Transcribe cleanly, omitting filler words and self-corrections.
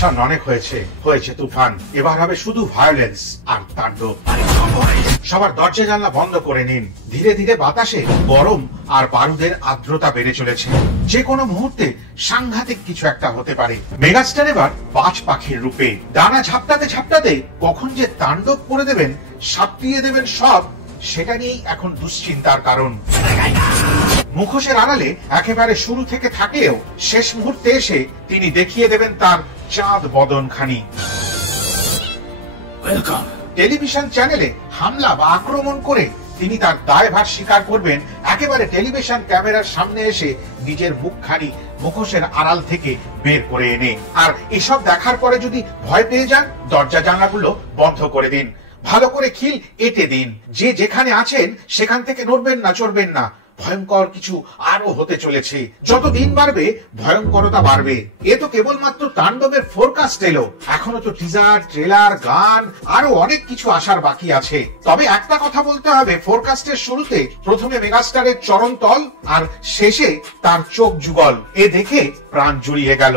Action অনেক হয়েছে, হয়েছে তুফান, এবার হবে শুধু ভায়োলেন্স আর তাণ্ডব। সবার দরজা জানলা বন্ধ করে নিন। ধীরে ধীরে বাতাসে গরম আর বারুদের আর্দ্রতা বেড়ে চলেছে। যে কোনো মুহূর্তে সাংঘাতিক কিছু একটা হতে পারে। মেগাস্টার এবার বাজ পাখির রূপে ডানা ঝাপটাতে ঝাপটাতে কখন যে তাণ্ডব করে দেবেন, সাপিয়ে দেবেন সব, সেটা নিয়েই এখন দুশ্চিন্তার কারণ। মুখোশের আড়ালে একেবারে শুরু থেকে থাকলেও শেষ মুহূর্তে এসে তিনি দেখিয়ে দেবেন তার চাঁদ বদনখানি। টেলিভিশন চ্যানেলে হামলা বা আক্রমণ করে তিনি তার দায়ভার স্বীকার করবেন, একেবারে টেলিভিশন ক্যামেরার সামনে এসে নিজের মুখখানি মুখোশের আড়াল থেকে বের করে এনে। আর এসব দেখার পরে যদি ভয় পেয়ে যান, দরজা জানলাগুলো বন্ধ করে দিন, ভালো করে খিল এঁটে দিন। যে যেখানে আছেন সেখান থেকে নড়বেন না, চড়বেন না। ভয়ঙ্কর কিছু আরো হতে চলেছে। যত দিন বাড়বে ভয়ঙ্করতা বাড়বে। এ তো কেবলমাত্র তাণ্ডবের ফোরকাস্ট এলো, এখনো তো টিজার, ট্রেলার, গান, আরো অনেক কিছু আসার বাকি আছে। তবে একটা কথা বলতে হবে, ফোরকাস্টের শুরুতে প্রথমে মেগাস্টারের চরণ তল আর শেষে তার চোখ যুগল, এ দেখে প্রাণ জুড়িয়ে গেল।